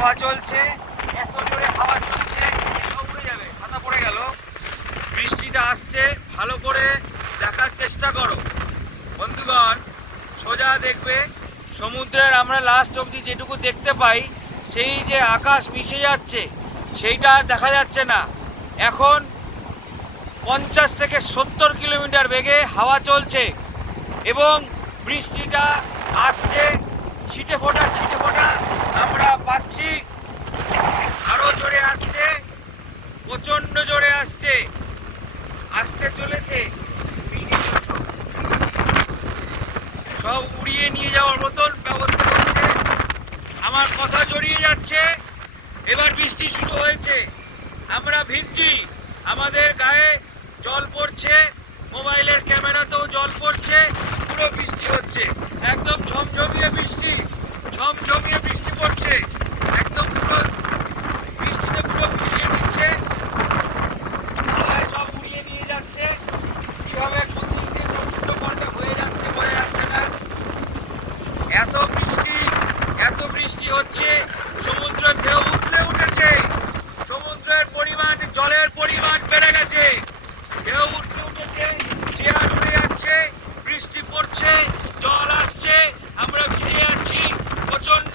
হাওয়া চলছে, এত জোরে হাওয়া চলছে উড়ে যাবে, ছাতা পড়ে গেল। বৃষ্টিটা আসছে, ভালো করে দেখার চেষ্টা করো বন্ধুগণ। সোজা দেখবে সমুদ্রের আমরা লাস্ট অবধি যেটুকু দেখতে পাই, সেই যে আকাশ মিশে যাচ্ছে সেইটা আর দেখা যাচ্ছে না। এখন 50 থেকে 70 কিলোমিটার বেগে হাওয়া চলছে এবং বৃষ্টিটা আসছে, ছিটে ফোঁটা আমরা পাচ্ছি। আরো জোরে আসছে, প্রচন্ড জোরে আসছে, আসতে চলেছে। সব উড়িয়ে নিয়ে যাওয়ার মতন ব্যবস্থা করছে, আমার কথা জড়িয়ে যাচ্ছে। এবার বৃষ্টি শুরু হয়েছে, আমরা ভিজছি, আমাদের গায়ে জল পড়ছে, মোবাইলের ক্যামেরাতেও জল পড়ছে, পুরো বৃষ্টি হচ্ছে, একদম ঝমঝমিয়ে বৃষ্টি পড়ছে, একদম পুরো বৃষ্টিতে পুরো ভিজিয়ে দিচ্ছে, সব উড়িয়ে নিয়ে যাচ্ছে। কিভাবে কোনদিকে সমুদ্র পাল্টা হয়ে যাচ্ছে বোঝা যাচ্ছে না। এত বৃষ্টি হচ্ছে, সমুদ্রের ঢেউ উঠলে উঠেছে, সমুদ্রের পরিমাণ, জলের পরিমাণ বেড়ে গেছে, ঢেউ উঠেছে, চেয়ার উড়ে যাচ্ছে, বৃষ্টি পড়ছে, জল আসছে, আমরা ভিজে যাচ্ছি, প্রচন্ড